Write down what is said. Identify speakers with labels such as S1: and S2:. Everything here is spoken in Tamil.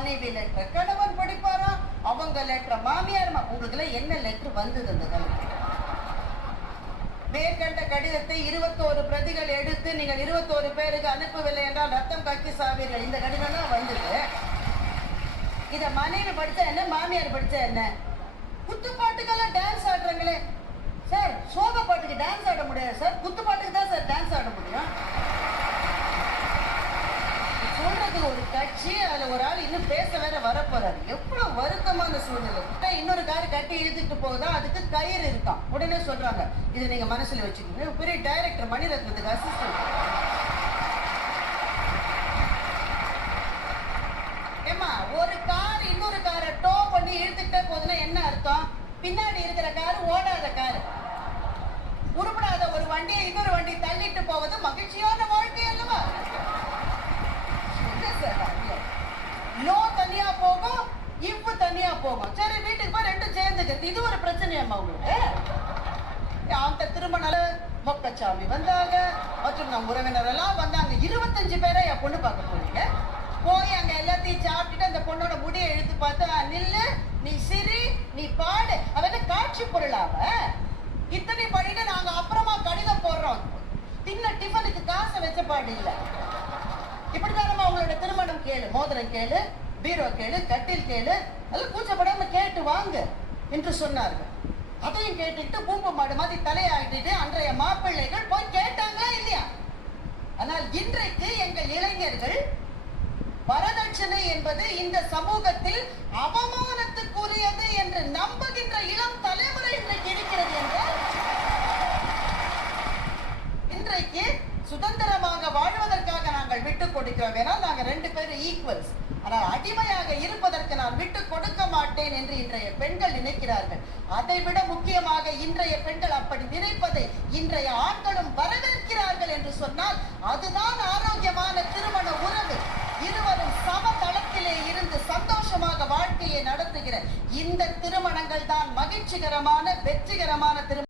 S1: மனைவி லெட்டர் கணவன் படிப்பாரா? அவங்க லெட்டர் மாமியார் உங்களுக்குல என்ன லெட்டர் வந்தது அந்த காலத்துல மேற்கண்ட கடிதத்தை இருபத்தோரு பிரதிகள் எடுத்து நீங்கள் இருபத்தோரு பேருக்கு அனுப்பவில்லை என்றால் ரத்தம் கக்கி சாவீர்கள். இந்த கடிதம் தான் வந்தது. இத மனைவி படிச்சா என்ன மாமியார் படிச்சா என்ன? குத்து பாட்டுக்கெல்லாம் டான்ஸ் ஆடுறாங்களே. சார் சோக பாட்டுக்கு டான்ஸ் ஆட முடியாது சார். குத்து பாட்டுக்கு தான் சார் டான்ஸ் ஆட முடியும் சொல்றது ஒரு கட்சி அதுல ஒரு ஆள் இன்னும் பேச வேற வரப்போறாரு. எவ்வளவு வருத்தமான சூழ்நிலை. இன்னொரு கார் கட்டி இழுத்துட்டு போகுதா? அதுக்கு கயிறு இருக்கான் உடனே சொல்றாங்க. இது நீங்க மனசுல வச்சுக்கோங்க. பெரிய டைரக்டர் மணிரத்னத்துக்கு அசிஸ்டன்ட் ஏமா ஒரு கார் இன்னொரு காரை டோ பண்ணி இழுத்துக்கிட்டே போகுதுன்னா என்ன அர்த்தம்? பின்னாடி இருக்கிற கார் ஓடாத கார். உருப்படாத ஒரு வண்டியை இன்னொரு வண்டி தள்ளிட்டு போவது மகிழ்ச்சியான போமா சரி வீட்டுக்கு போய் ரெண்டும் சேர்ந்துக்கிறது இது ஒரு பிரச்சனையாம்மா உங்களுக்கு. அந்த திருமணம் மொக்கச்சாமி வந்தாங்க. மற்றும் நம்ம உறவினர் எல்லாம் வந்தாங்க இருபத்தஞ்சு பேரை என் பொண்ணு பார்க்க போறீங்க. போய் அங்க எல்லாத்தையும் சாப்பிட்டுட்டு அந்த பொண்ணோட முடியை இழுத்து பார்த்தா நில்லு. நீ சிரி. நீ பாடு. அதாவது காட்சி பொருளாவ இத்தனை பண்ணிட்டு நாங்க அப்புறமா கடிதம் போடுறோம். தின்ன டிஃபனுக்கு காசை வச்ச பாடு இல்லை. இப்படிதான் அவங்களோட திருமணம் கேளு மோதிரம் கேளு. பீரோ கேளு கட்டில் கேளு அதில் கூச்சப்படாம கேட்டு வாங்க என்று சொன்னார்கள். அதையும் கேட்டுட்டு பூம்பு மாடு மாதிரி தலையாட்டிட்டு அன்றைய மாப்பிள்ளைகள் போய் கேட்டாங்களா இல்லையா? ஆனால் இன்றைக்கு எங்கள் இளைஞர்கள் வரதட்சணை என்பது இந்த சமூகத்தில் அவமானத்துக்குரியது என்று நம்புகின்ற இளம் தலைமுறை இன்றைக்கு இருக்கிறது என்றால் இன்றைக்கு சுதந்திரமாக வாழ்வதற்காக நாங்கள் விட்டு கொடுக்கிறோம். ஏன்னா ஈக்குவல்ஸ் ஆனால் அடிமையாக இருப்பதற்கு நான் விட்டு கொடுக்க மாட்டேன் என்று இன்றைய பெண்கள் நினைக்கிறார்கள். அதை விட முக்கியமாக இன்றைய பெண்கள் அப்படி நினைப்பதை இன்றைய ஆண்களும் வரவேற்கிறார்கள் என்று சொன்னால் அதுதான் ஆரோக்கியமான திருமண உறவு. இருவரும் சமதளத்திலே இருந்து சந்தோஷமாக வாழ்க்கையை நடத்துகிற இந்த திருமணங்கள் தான் மகிழ்ச்சிகரமான வெற்றிகரமான திருமணம்